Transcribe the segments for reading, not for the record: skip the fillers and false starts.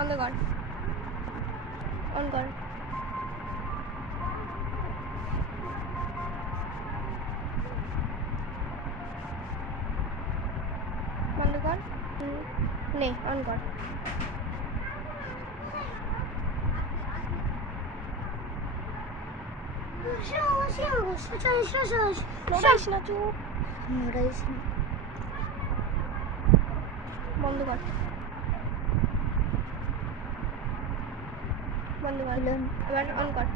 বন্ধ কর, অন কর। বন্ধ কর, নে অন কর। বন্ধ কর, বন্ধ কর, এবার অন কর।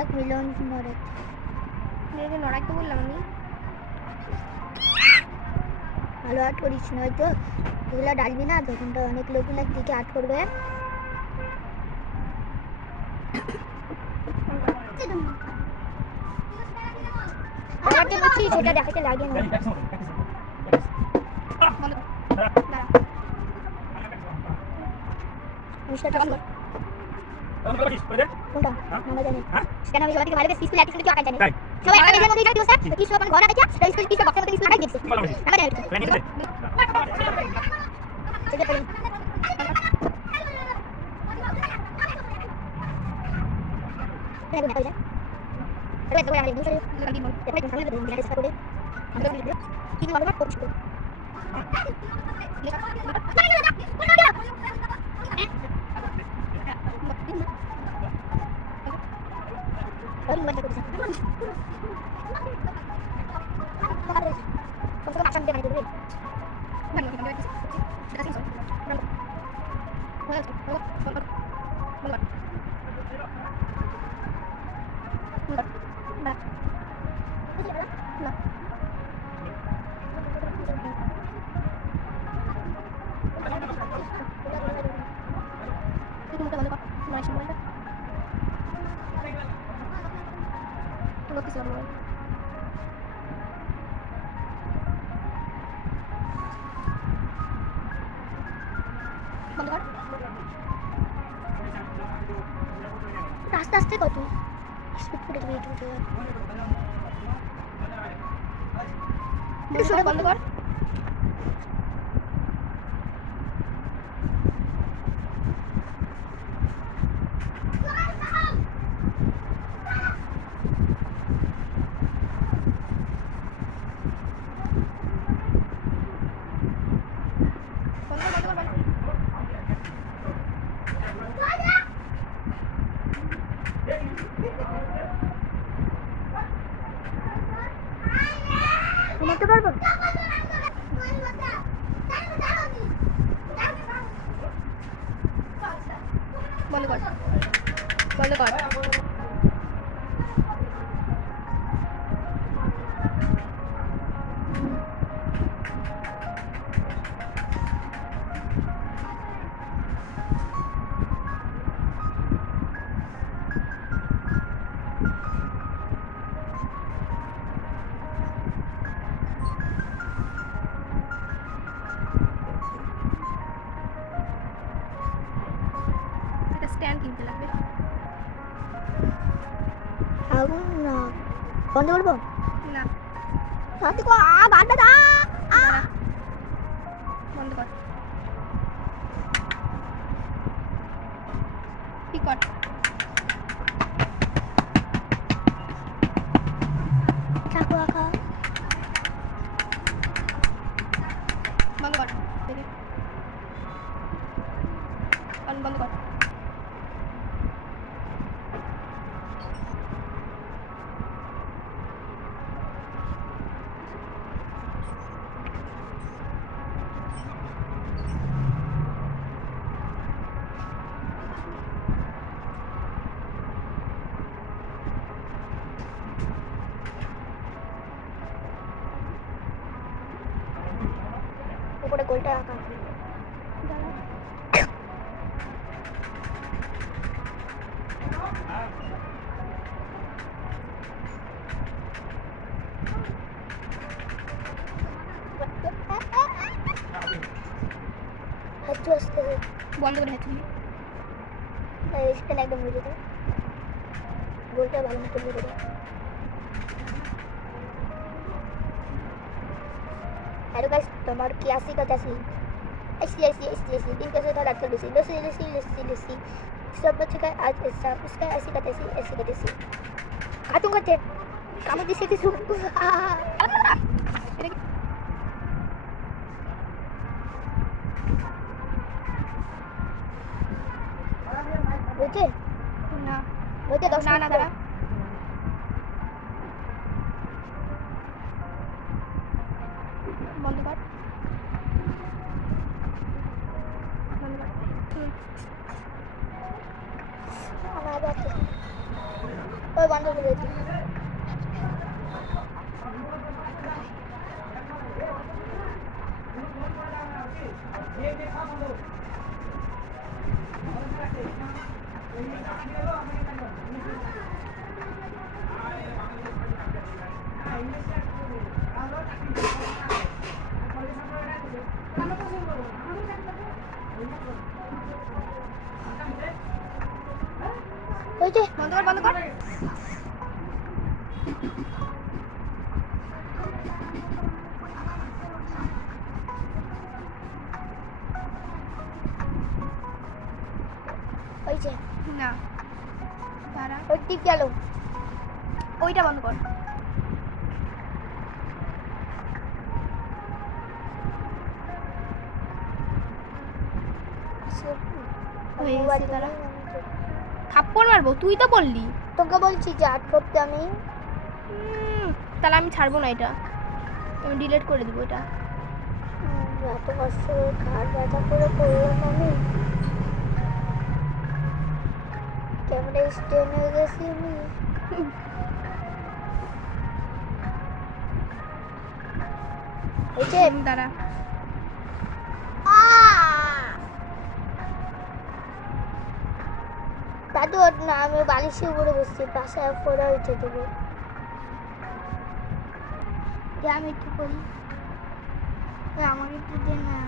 এক মিলন নড়াইতে বললাম আমি। ভালো আট করিস, নয়তো এগুলো ডালবি না, তখন তো অনেক লোকগুলো দিকে আট করবে। সেটা দেখাতে লাগে না। আস্তে আস্তে কত স্পিড করে দিবি এটা বন্ধ কর। ঘুমাতে পারবো? বন্ধ কর, বন্ধ কর। স্ট্যান্ড কিনতে লাগবে। আগুন না বন্ধ করবো না, সাথে কো আ বাদ দা আ বন্ধ কর, ঠিক কর। চাকু আকা বন্ধ কর, বন্ধ কর। উপরে গোলটা আঁকা হাঁচু আসতে বন্ধ করে হাঁচু স্টেন একদম হয়ে যেত গোলটা ভালো মতো বুঝে দেয়। हेलो गाइस, तो हमारे 81 का 10 ऐसी दिन कैसे था रात का Lucy Lucy Lucy Lucy Lucy सब बच्चे का आज ऐसा उसका ऐसी का तैसी काटूंगा ते कामों दिसे दिसू বুঝে না বুঝে 10 না না দাঁড়া বন্ধ কর বন্ধ কর আমার বাকি ওই বন্ধ করে দিই ওই যে বন্ধ কর বন্ধ কর ওই যে না দাঁড়া ওই টিপ গেল ওইটা বন্ধ কর হয়ে গেছে, দাঁড়া। থাপ্পড় মারবো তুই তো বললি তোকে বলছি যে আট করতে আমি তাহলে আমি ছাড়বো না এটা আমি ডিলিট করে দেবো এটা এত কষ্ট করে ঘাড় ব্যথা করে করলাম আমি ক্যামেরা স্টেন হয়ে গেছি আমি এই যে দাঁড়া দাদু ওঠ না আমি বালিশের উপরে বসছি পাশে ফোড়া উঠে দেবো আমি একটু করি আমার একটু দে না